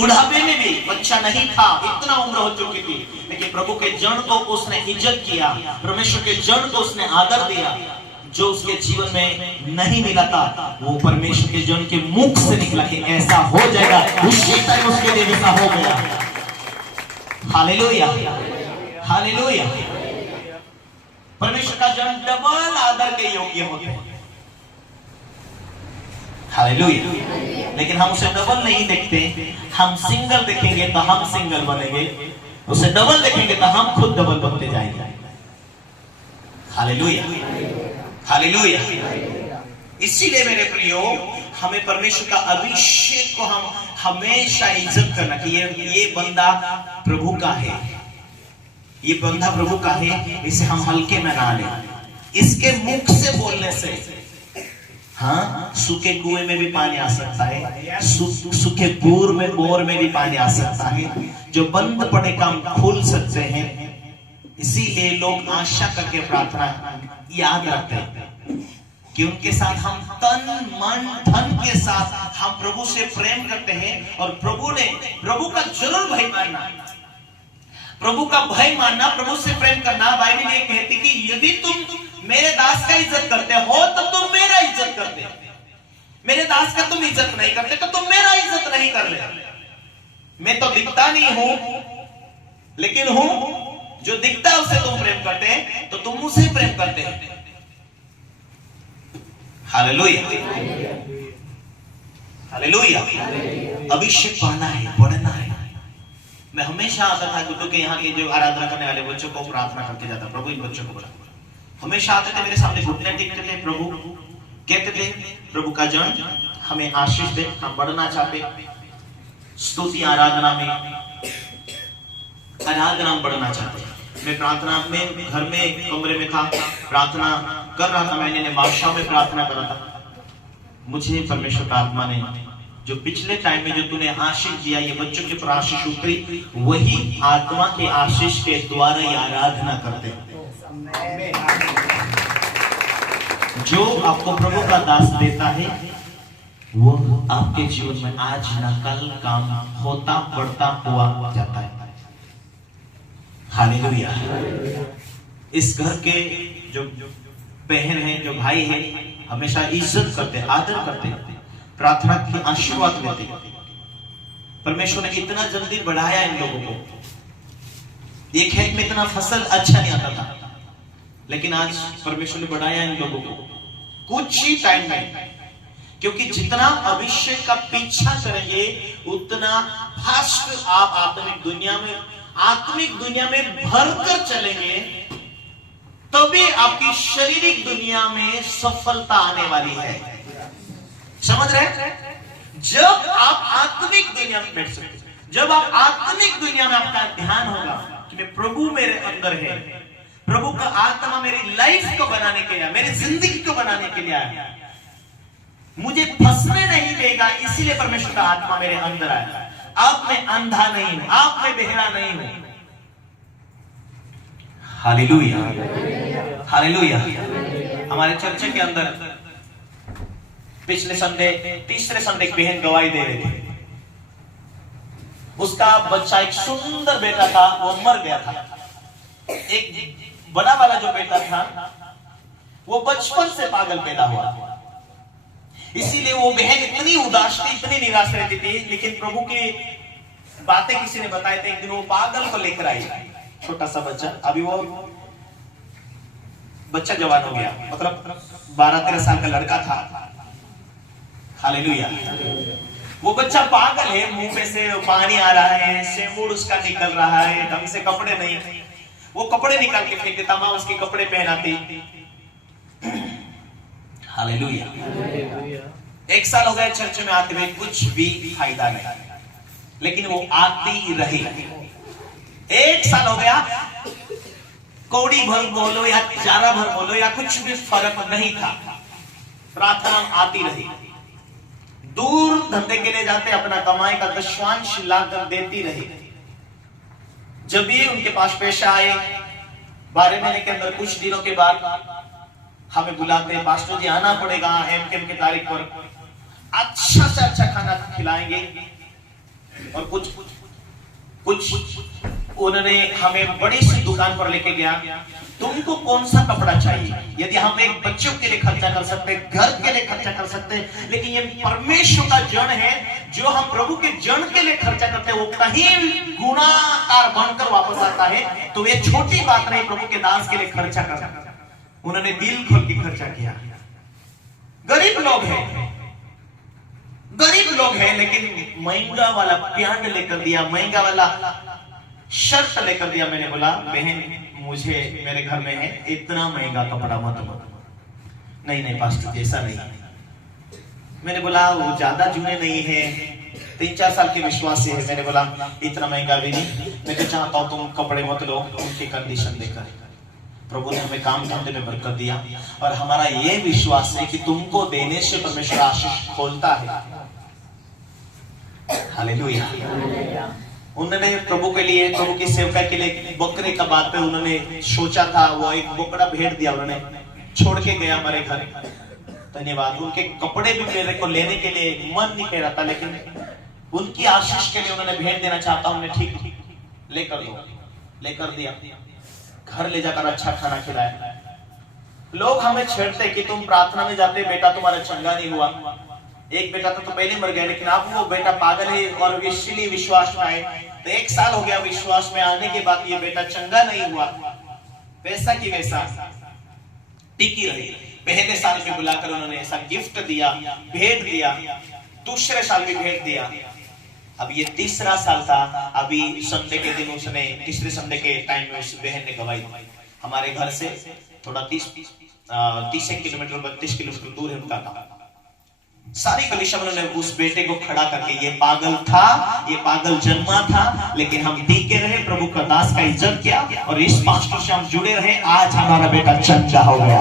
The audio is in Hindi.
बुढ़ापे में भी बच्चा नहीं था, इतना उम्र हो चुकी थी, लेकिन प्रभु के जन को उसने इज्जत किया, परमेश्वर के जन को उसने आदर दिया। जो उसके जीवन में नहीं मिला था वो परमेश्वर के जन के मुख से निकला कि ऐसा हो जाएगा, उसी टाइम उसके लिए वैसा हो गया। Hallelujah, hallelujah. परमेश्वर का जन डबल आदर के योग्य होते हैं। हालेलुया। लेकिन हम उसे डबल नहीं देखते, हम सिंगल देखेंगे तो हम सिंगल बनेंगे, उसे डबल देखेंगे तो हम खुद डबल बनते जाएंगे। Hallelujah, hallelujah. इसीलिए मेरे प्रियो, हमें परमेश्वर का अभिषेक को हम हमेशा इज्जत करना कि ये बंदा प्रभु का है, ये बंदा प्रभु का है, इसे हम हल्के में ना लें। इसके मुख से बोलने से हाँ, सूखे कुएं में भी पानी आ सकता है, सूखे बोर में भी पानी आ सकता है, जो बंद पड़े काम खुल सकते हैं। इसीलिए लोग आशा करके प्रार्थना याद रखते हैं कि उनके साथ हम तन मन धन के साथ हम प्रभु से प्रेम करते हैं। और प्रभु का जरूर भय मानना, प्रभु का भय मानना, प्रभु से प्रेम करना। बाइबल ये कहती कि यदि तुम मेरे दास का इज्जत करते हो तो तुम मेरा इज्जत करते, मेरे दास का तुम इज्जत नहीं करते तो तुम मेरा इज्जत नहीं कर ले। मैं तो दिखता नहीं हूं, लेकिन हूं, जो दिखता है उसे तुम प्रेम करते हैं तो तुम उसे प्रेम करते हैं। Hallelujah, hallelujah. अभिषेक पाना है, बढ़ना है। मैं हमेशा आता था गुड्डू के यहाँ के जो आराधना करने वाले बच्चों को प्रार्थना करके जाता, प्रभु इन बच्चों को बड़ा। हमेशा आते थे मेरे सामने घुटने टेकते थे, प्रभु कहते थे प्रभु का जन हमें आशीष दे, हम बढ़ना चाहते स्तुति आराधना में बढ़ना चाहते। मैं प्रार्थना में घर में कमरे में था, प्रार्थना कर रहा था, मैंने बादशाह में प्रार्थना कर रहा था। मुझे परमेश्वर का आत्मा ने जो पिछले टाइम में जो तूने आशीष दिया, ये बच्चों के ऊपर आशीष उतरी, वही आत्मा के आशीष के द्वारा ही आराधना करते। जो आपको प्रभु का दास देता है वो आपके जीवन में आज न कल काम होता बढ़ता हुआ जाता है। हालेलुया। इस घर के जो बहन है, जो भाई है, हमेशा इज्जत करते, आदर करते, प्रार्थना की आशीर्वाद लेते। परमेश्वर ने इतना जल्दी बढ़ाया इन लोगों को। एक खेत में इतना फसल अच्छा नहीं आता था, लेकिन आज परमेश्वर ने बढ़ाया इन लोगों को कुछ ही टाइम में। क्योंकि जितना अभिषेक का पीछा करेंगे उतना फास्ट आप आत्मिक दुनिया में भरकर चलेंगे, तभी आपकी शारीरिक दुनिया में सफलता आने वाली है। समझ रहे? जब आप आत्मिक दुनिया में बैठ सकते, जब आप आत्मिक दुनिया में आपका ध्यान होगा कि प्रभु मेरे अंदर है, प्रभु का आत्मा मेरी लाइफ को बनाने के लिए, मेरी जिंदगी को बनाने के लिए आया, मुझे फंसने नहीं देगा, इसीलिए परमेश्वर का आत्मा मेरे अंदर आया। अब मैं अंधा नहीं हूं, अब मैं बहरा नहीं हूं। Hallelujah, hallelujah. हमारे चर्च के अंदर पिछले संडे, तीसरे संडे एक बहन गवाही दे रही थी। उसका बच्चा, एक सुंदर बेटा था, वो मर गया था। एक बड़ा वाला जो बेटा था वो बचपन से पागल पैदा हुआ, इसीलिए वो बहन इतनी उदास थी, इतनी निराश रहती थी। लेकिन प्रभु की बातें किसी ने बताए थे, एक दिन वो पागल को लेकर आई, छोटा सा बच्चा। अभी वो बच्चा जवान हो गया, मतलब 12-13 साल का लड़का था। हालेलुया। वो बच्चा पागल है, मुंह में से पानी आ रहा है, शेमूड उसका निकल रहा है, ढंग से कपड़े नहीं, वो कपड़े निकाल के फेंक देता, मां उसके कपड़े पहनाती। हालेलुया। 1 साल हो गया चर्च में आते हुए, कुछ भी फायदा नहीं, लेकिन वो आती रही। 1 साल हो गया, कौड़ी भर बोलो या चारा भर बोलो या कुछ भी फर्क नहीं था, प्रार्थना आती रही। दूर धंधे के लिए जाते, अपना कमाई का दशवांश लाकर देती रही। जब भी उनके पास पैसा आए, 12 महीने के अंदर कुछ दिनों के बाद हमें बुलाते हैं, पास्टर जी आना पड़ेगा, एमकेएम की तारीख पर अच्छा से अच्छा खाना खिलाएंगे। और कुछ उन्होंने हमें बड़ी सी दुकान पर लेके गया, तुमको कौन सा कपड़ा चाहिए? यदि हम एक बच्चों के लिए खर्चा कर सकते, घर के लिए खर्चा कर सकते, लेकिन ये परमेश्वर का जन है, जो हम प्रभु के जन के लिए खर्चा करते हैं वो कहीं गुणाकार बनकर वापस आता है। तो ये छोटी बात नहीं प्रभु के दास के लिए खर्चा करना। उन्होंने दिल खोल के खर्चा किया। गरीब लोग हैं लेकिन महंगा वाला पैंट लेकर दिया, महंगा वाला शर्ट लेकर दिया। मैंने बोला बहन मुझे मेरे घर में है, इतना महंगा कपड़ा मत लो। नहीं पास्टर जैसा नहीं। मैंने बोला वो ज्यादा जुने नहीं है, 3-4 साल के विश्वास से है। मैंने बोला इतना महंगा भी नहीं, मैं तो चाहता हूं तुम कपड़े मत लो, उनकी कंडीशन देखकर। प्रभु ने हमें काम धंधे में बरकत दिया और हमारा ये विश्वास है कि तुमको देने से परमेश्वर आशीष खोलता है। हालेलुया। उन्होंने प्रभु के लिए, प्रभु की सेवका के लिए बकरे का बात पे उन्होंने सोचा था, वो एक बकरा भेड़ दिया, उन्होंने छोड़ के गया हमारे घर। धन्यवाद। उनके कपड़े भी मेरे को लेने के लिए मन नहीं कह रहा था, लेकिन उनकी आशीष के लिए उन्होंने भेड़ देना चाहता हूं। हमने ठीक लेकर दिया, घर ले जाकर अच्छा खाना खिलाया। लोग हमें छेड़ते कि तुम प्रार्थना में जाते, बेटा तुम्हारा चंगा नहीं हुआ। एक बेटा तो पहले मर गया, लेकिन अब वो बेटा पागल है और इसलिए विश्वास में आए। तो 1 साल हो गया विश्वास में आने के बाद ये बेटा चंगा नहीं हुआ, वैसा की वैसा टिकी रही। पहले साल में बुलाकर उन्होंने ऐसा गिफ्ट दिया, भेंट दिया, दूसरे साल भी भेंट दिया। अब ये 3रा साल था। अभी संडे के दिन उसने, तीसरे संडे के टाइम में उस बहन ने गवाही दी। हमारे घर से थोड़ा 30 किलोमीटर 32 किलोमीटर दूर है उनका गांव। सारी कलीसिया में उन्होंने उस बेटे को खड़ा करके, ये पागल था, ये पागल जन्मा था, लेकिन हम टिके रहे, प्रभु का दास का इज्जत किया और इस पास्टर से हम जुड़े रहे। आज हमारा बेटा चंगा हो गया।